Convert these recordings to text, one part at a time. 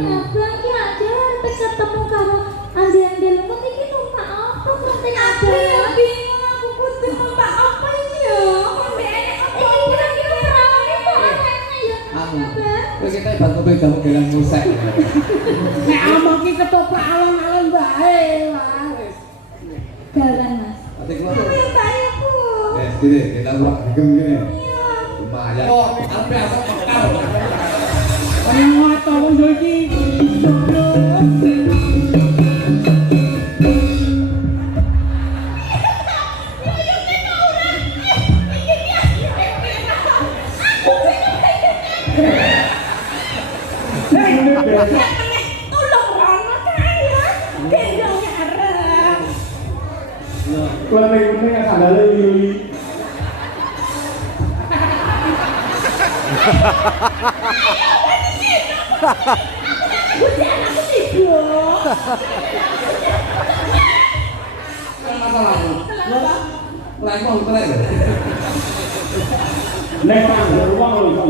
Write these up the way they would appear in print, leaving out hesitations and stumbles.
Abang ki aja arep ketemu karo Andi-andi lumut iki numpak apa penting abang? Bingung aku kudu numpak apa iki ya? Kok enek apa kira-kira rawane kok aneh ya. Abang. Wis kita bantu pegang gelang musik. Nek omong ki ketoprak alon-alon bae wis. Galan Mas. Ati keluar. Ya baikku. Gini, kita urap digem gini. Iya. Lumayan. Oh, sampe aku pekal. Kaya ngoto wong yo iki. Tolong rono kae ya. Gendong arep. Kuwi sandale iki. Udah aku sibuk. Masalahmu. Lah kok telek lho. Nek tak ruang lho kok.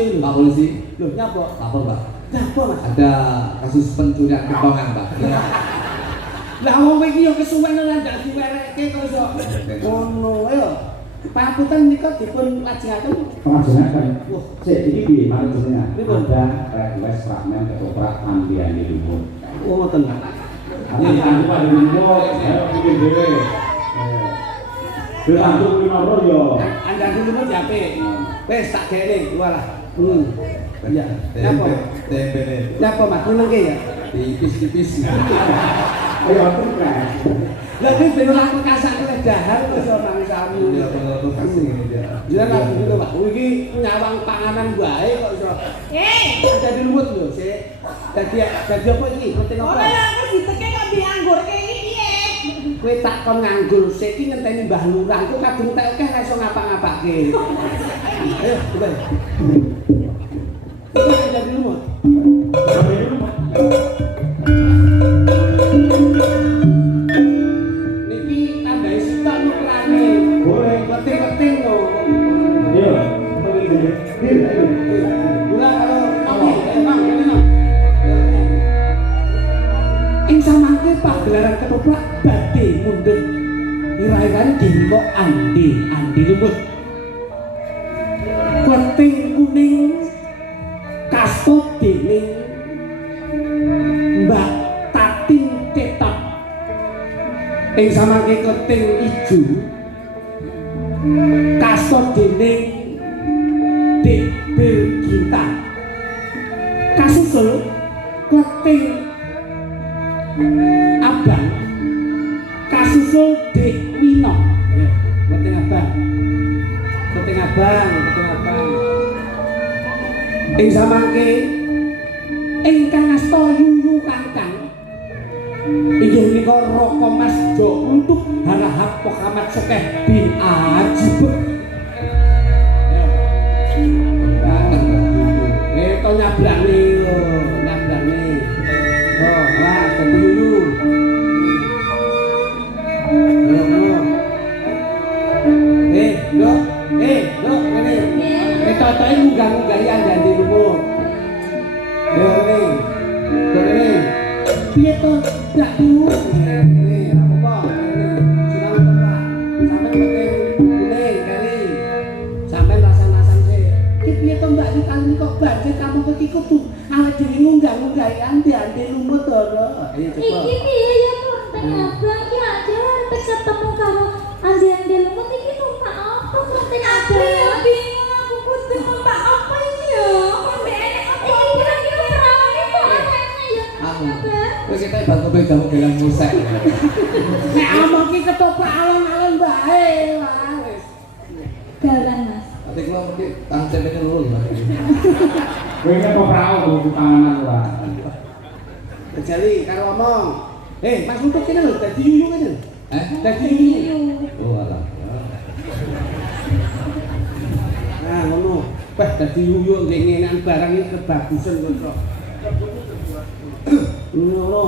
Pak polisi. Loh, nyapa? Lapor, Pak. Nyapa, Mas? Ada kasus pencurian kentongan, Pak. Lah wong iki yo kesuwen ora ndak diwerekke kok iso. Ngono ayo. Paputan nika dipun lajengaken. Pengajengan. Wah, Sik iki piye mari jenengan? Pripun? Ada request fragmen ketoprak ambiane lumut. oh ngoten. Ini aku pada lumut, ayo bikin dhewe. Dibantu pinoro yo. Anda dulu mesti apik. Wis tak gene, walah. Iya. Napa? Tempe. Napa Mas menengke ya? Tipis-tipis. Ayo atur kan. Lah iki ben ora perkasan oleh dahar kok iso nang sami. Iya, bener kasih ini dia. Dia lagi dulu Pak. Iki nyawang panganan bae kok iso. Ada di lumut lho, Sik. Dadi apa iki? Penting apa? Ora aku diteke kok dianggurke iki piye? Kowe tak kon nganggur, Sik iki ngenteni Mbah Lurah iku kadung tak akeh ra iso ngapa-ngapake. Ayo, coba. Iki ada di lumut. Niki tambahi sitok nukrane. Boleh. Penting-penting lho. Iya. Iya. Gula kalau kopi, Bang, ini no. Ing samangke pagelaran ketoprak badhe mundhut. Ira-irane dingkok andi lumut. Kleting kuning kasut dening Mbak Tatin Cetak. Ing samangke kleting ijo kasut dening Dik Birgita. Kasusul kleting abang kasusul Dik Wino. Ya, kleting abang. Ing samangke ingkang asta yuyu kangkang inggih menika Raka Mas Jo untuk Harahap Muhammad Sokeh bin Ajib. To nyabrane lho, nyabrane. Oh, wah, dadi yuyu. Ini apa? Sudah lupa. Sampai pakai kuning kali. Sampai rasan-rasan sih. Ki piye to Mbak iki kali kok banjir kamu kok iku tuh awake dhewe ngunggah-ngunggahi ande lumut to. Ayo coba. Iki piye ya Klonteng Abang ki aja arep ketemu karo ande-ande lumut iki numpak apa Klonteng Abang? Ya bingung aku kudu numpak apa iki ya? Kok enek apa kira-kira perawane kok aneh ya. Anu. Abang. Wis kita bantu pegang gelang musik. Nek omong ki ketoprak alon-alon bae wae wis. Galan Mas. Nanti gua mesti tancep ini lurus lah. Kowe iki apa prau di tangan lah. Kejali karo omong. Mas untuk kene lho dadi yuyu kene. Dadi yuyu. Oh alah. Nah, ngono. Wah, dadi yuyu nggih ngenan barang iki kebagusan kok. Ngono.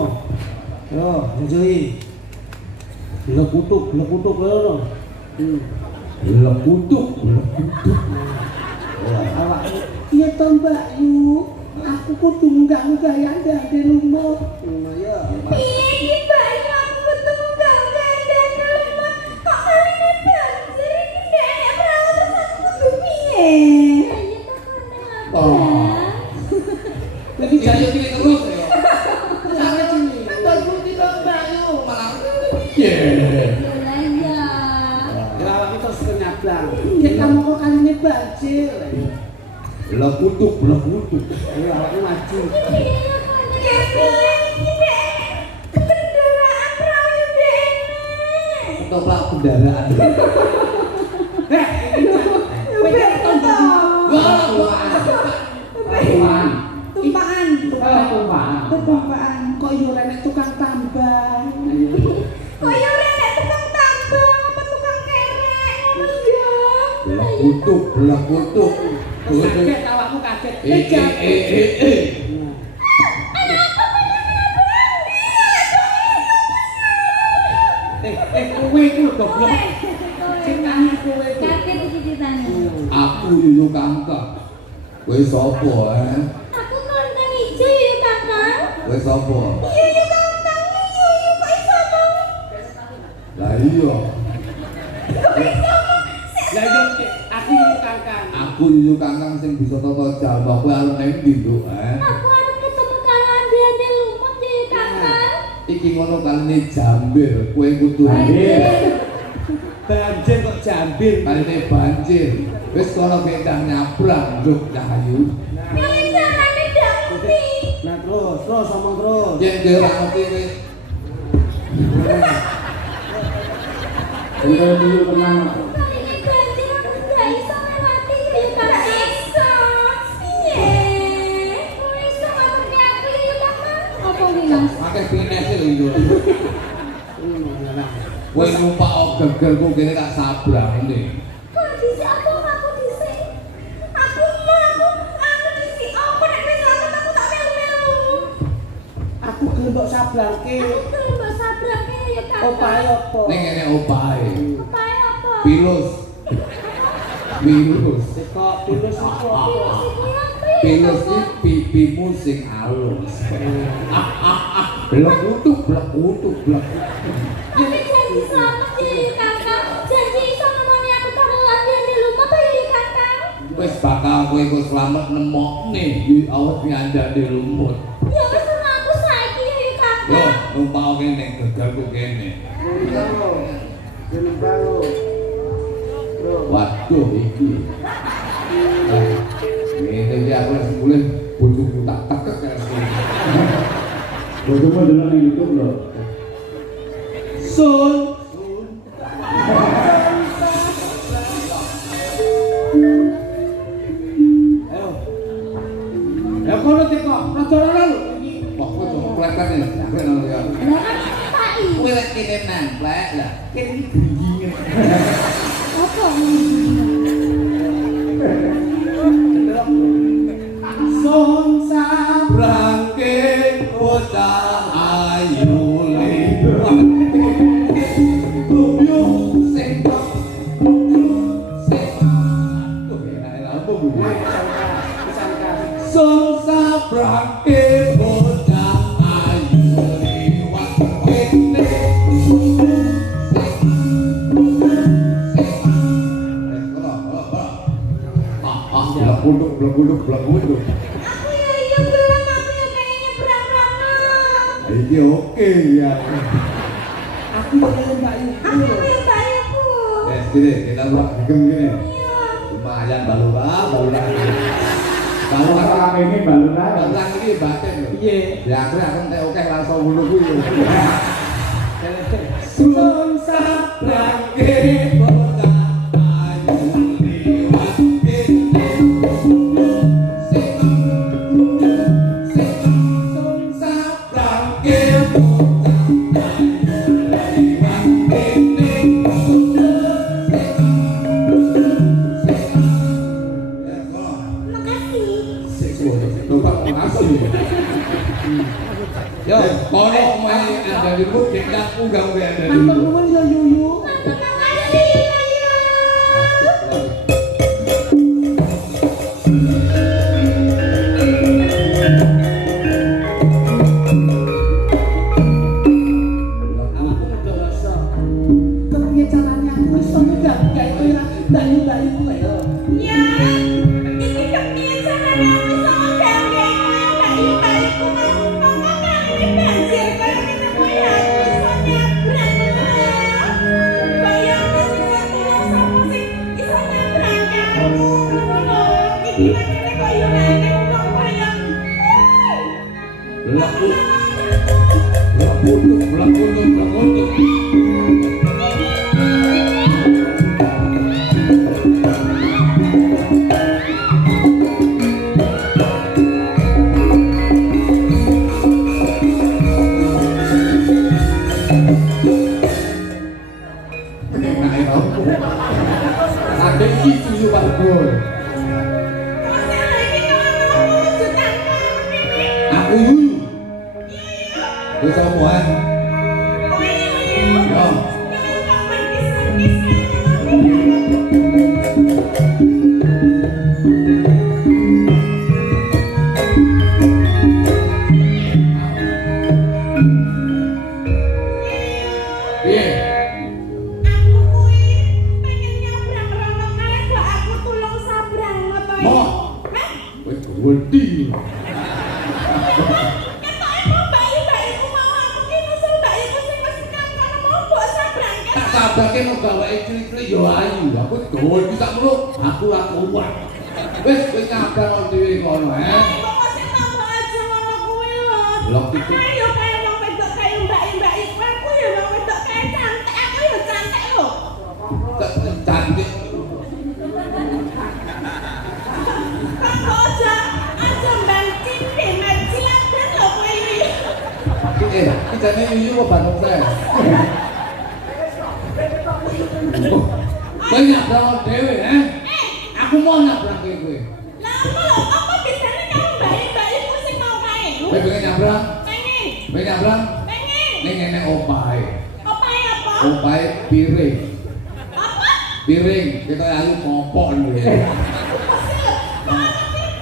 Yo, jajali. Lekutuk ngono. Lekutuk. Awak iya to Mbak Yu. Aku kudu munggah-munggah ya ande lumut. Ngono ya. Piye iki Mbak Yu aku kudu munggah-munggah ande lumut. Kok kaline banjir iki nek enek perahu terus aku kudu piye? Ya iya to Klonteng Abang. Jadi jayo iki terus ya. Sangat ini. Tambah putih to Mbak Yu malah. Piye? Lah iya. Ya awak terus kenyablang. Nek kamu kok kaline banjir. Lekutuk. Ayo awakmu maju. Piye ya Klonteng Abang? Iki nek kendaraan perahu enek. Ketoprak kendaraan. Heh, Piye to? Tumpaan. tumpakan. Tumpaan. Kok yo renek tukang tambang. Kaya ora nek tukang tambang apa tukang kerek ngono ya. Lekutuk. Kaget awakmu kaget. Kowe iku goblok. Sing nangis kowe iku. Kaget iki ditanya. Aku yuyu Kangkang. Kowe sapa Aku Klonteng Ijo ya Kakang. Kowe sapa? Iya ya Kakang, iya kok iso to? Lah iya. Lah yo aku yo Kakang. Aku yuyu Kangkang sing bisa tata jawab. Kowe arep nang ndi, Nduk? Aku arep ketemu karo ande-ande lumut ya Kakang. Iki ngono kaline jambir. Kowe kudu Banjir kok jambir. kaline banjir. Wis kono kendang nyabrang, Nduk Cahayu. Yang carane ndak ngerti. Nah terus omong terus. Yen dhewe ora ngerti wis. Kowe dulu tenang. Kaline banjir aku ndak iso ngelati ya Kakang. Iso. Piye? Kowe iso ngerti aku ya Kakang? Apa iki Mas? Akeh pinese lho Nduk. Kowe numpak gegerku kene tak sabrane. Kok dhisik apa aku dhisik? Aku dhisik apa nek wis selamat aku tak melu-melu. Aku gelem mbok sablangke. Aku gelem mbok sabrake ya Kakang. Opahe apa? Ning ngene opahe. Opahe apa? Pilus. Kok pilus apa? Pilus iki apa ya? Pilus iki pipimu sing alus. Blekutuk. Tapi janji selamat ya Kakang. Janji iso nemoni aku karo ande-ande lumut ya Kakang. Wis bakal kowe kok slamet nemokne di awak diandake lumut. Ya wis aku saiki ya Yo, Kakang. numpak kene gegerku kene. Jeneng baru. Waduh iki. Ngene iki aku wis mulih bojoku tak tekek karo kene. Bojomu delok nang YouTube lho. Sun. Ayo. Ya kono teko, rada-rada lho iki. Kok kowe klepen ya? Kowe nang ya. Lah kan Pak I. Kowe lek kene nemplek lah. Kene iki gringinge. Apa? Sun sabrangke Bocah ayu Tuyung sing Sun sabrake bocah ayu liwat belak kutuk. Aku ya iya belum aku ya kayaknya berang-berangan. Iki oke ya. Aku yang Mbak Yu. Aku yang bayarku. Gini, kita buat digem gini. Iya. Lumayan balura. Kalau kata ini baluran. Baluran ini batin lho. Iya. Ya akhirnya aku entek oke langsung bulu kuwi. Sun sabrangke Bota ayu liwat kene. Sun sabrangke bota ayu liwat kene. Ya kok. Makasih. Bapak makasih. Yo, kono main ada di buk kita unggah-unggah ada di Matur buk. nuwun ya Yuyu. Makasih ya. Aku udah rasa. Kepiye carane aku iso munggah gawe koyo bayu-bayu kuwi lho. Ya, ini kepiye caranya aku sama gangguin bayi-bayiku ngomong ini banjir kayak gini koyo aku iso nyabrang bayangkan tolong sama sih iso nyabrang kamu iki macane koyo ngene wong bayang Laku. Laku. Enak ya. Ada itu juga Bro. masalah ini kalau mau wujudan ini Aku yuyu. Wis omohan. Yo. Piye? Mo. Wis wedi. Tak sabake mau gawe cilik-cilik yo ayu. Aku doel bisa mulu. Aku ora kuat. Wis nyabar dhewe kono Blok itu. Ayo kayak wong wedok kayak mbak-mbak iku aku ya wong wedok kayak cantik aku ya cantik lho. Cantik. Kok aja mbancing deh majiladan lho kowe iki. Iki jane yuyu kok Bandung saya. Kowe nyabrang dhewe, Aku mau nyabrang kowe. Lah apa bedane karo mbak-mbak iku sing mau kae? Kowe pengen nyabrang? Pengen. Kowe nyabrang? Pengen. Ning ngene opahe. Opahe apa? Opahe piring. Apa? Piring, kita ayu kopok lho.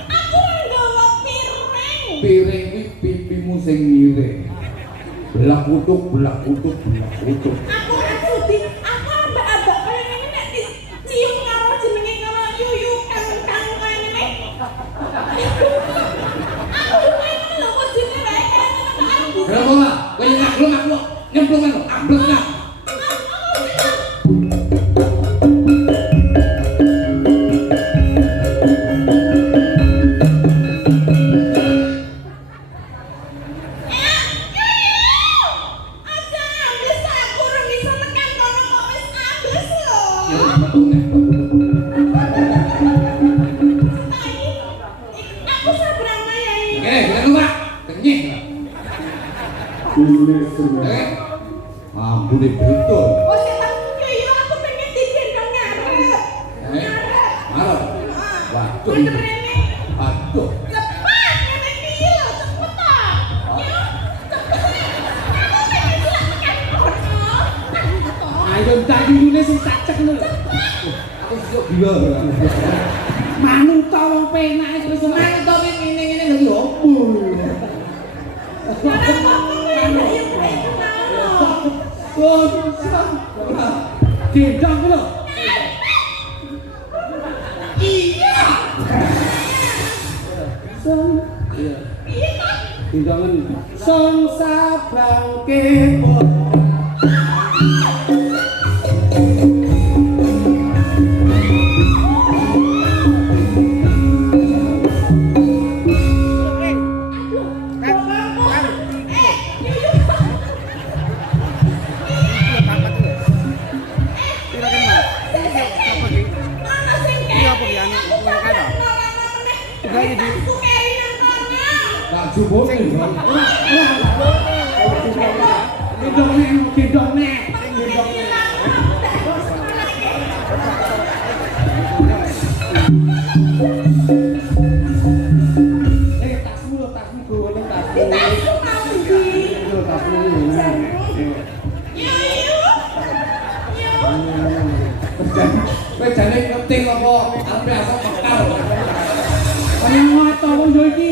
Aku nggawa piring. Piring iki pipimu sing miring. Belak kutuk. Aku ora sudi. Aku mbak-mbak kaya ngene nek dicium karo jenenge karo yuyu kang kaya ngene. Aku pengen lho kok jenenge wae aku. Kenapa lah? Kowe nyabrang aku nyemplungan lho, ambles lah. Aja ambles aku ora bisa tekan kono kok wis ambles lho. Ya metune. Aku sabrang ya iki. Kita numpak. Kenyih. Ambune betul. Oh sing tak yo aku pengen digendong ngarep. Marah. Waduh. Bener ini. Waduh. Cepat ngene iki lho, cepet ta. Ya, cepet. Aku pengen tekan kono. Ayo tak yuyune sing tak cek lho. Aku sik gila. Manut ta wong penake wis Semangat to ngene-ngene lho yo opo. Ora apa-apa ya yo itu mau. Oh, gendong lho. Iya. Son. Iya. Dingongen son sabrangke Tak jupuk nih. Gendong nek. Tasmu gowo tasmu. Kowe jane penting apa arep asal bekal. Ana ngoto yo iki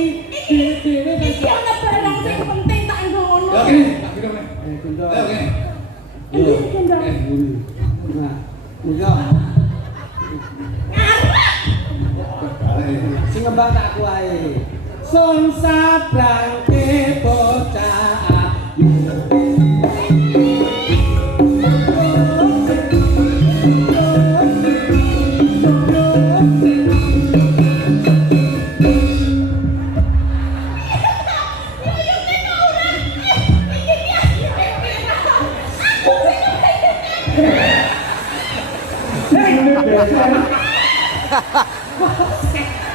dhewe Iki ana barang sing penting tak ngono. Oke, tak kira nek. Oke. Iki gendong. Nah, muga. Sing ngembang tak aku ae. Son sabrangke bocah.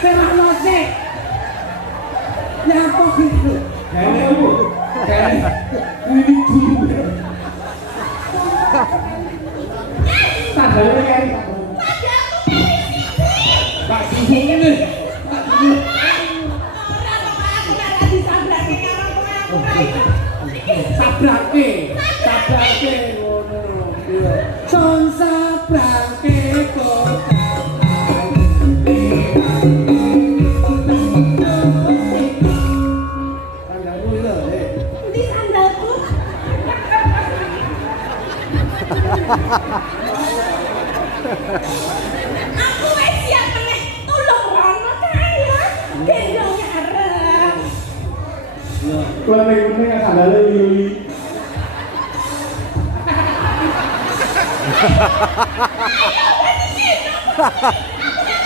Serano sik. Ya apa gitu? Kene Bu. Kene. Ini dulu. Sadare kari. Tak jupuk ini. Sabrake ngono. Iya. Son sabrake kok. Aku wis siap meneh tulung rono kae ya. Gendong arep. Kalau penting sandalnya Yuli.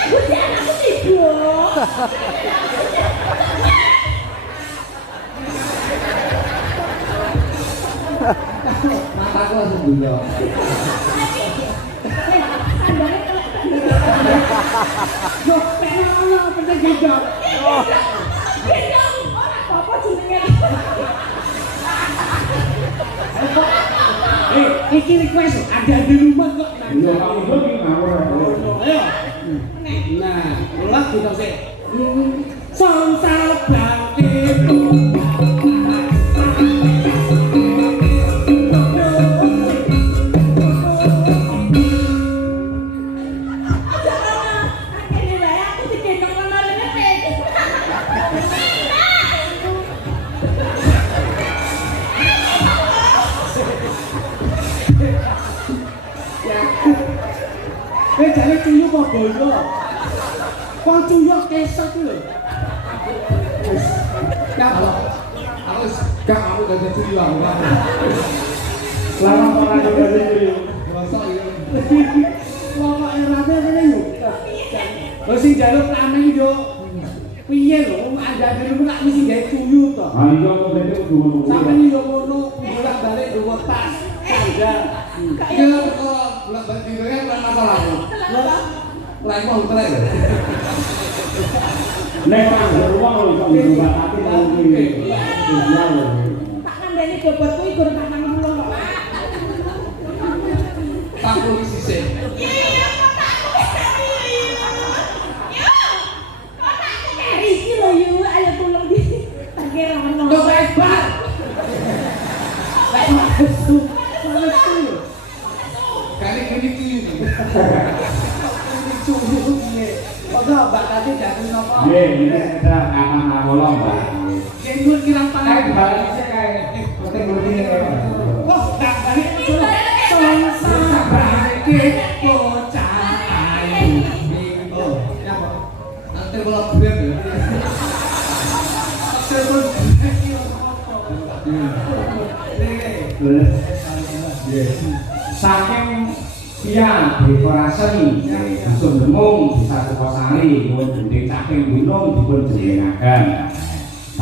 Hujan aku sibuk. Mataku langsung dulu. Yo, pengen penting gendong. Gendong ora apa-apa jenenge. Iki request ada di rumah kok. Iya, kamu lagi ngawur. Ayo. Nah, ulah kita sih. Son sabrangke jane tuyul apa boyo? Kok tuyul kesek lho. Wis. Kalau aku gak mau dari tuyul aku. Selamat orang yang dari Yuli. Masa ya. Wong erane kene yo. Wis sing njaluk tameng yo. Piye lho, andane lu tak mesti gawe tuyul to. Ah, iya, aku berarti dulu. Sampeyan yo ngono, bolak-balik nggo tas, sandal. Iya, kalau bulan balik tidurnya bukan masalah. Lain mau telek. Nek nang rumah kalau iso ngubah hati mungkin. Iya. Tak ngandani bobot kuwi gur tak nang mulo kok. Tak polisi sih. Iya, kok tak aku wis tadi. Yo. Kok tak aku kari iki lho yo, ayo tulung di. Tak kira ono. Kok hebat. Kali ini tuyul. Tuyul piye? Kok mbak tadi dak napa? Nggih, ini kita anak bolong, Pak. Jenggot kirang Kayak pangan. baliknya kayak penting begini kayak. Wah, dak balik son sabrangke bocah ayu. Oh, ya Pak. Nanti kalau berat ya. pun iki apa? Saking siang dekorasi Dusun Demung Desa Sukosari nyuwun gendhing saking gunung dipun jenengaken.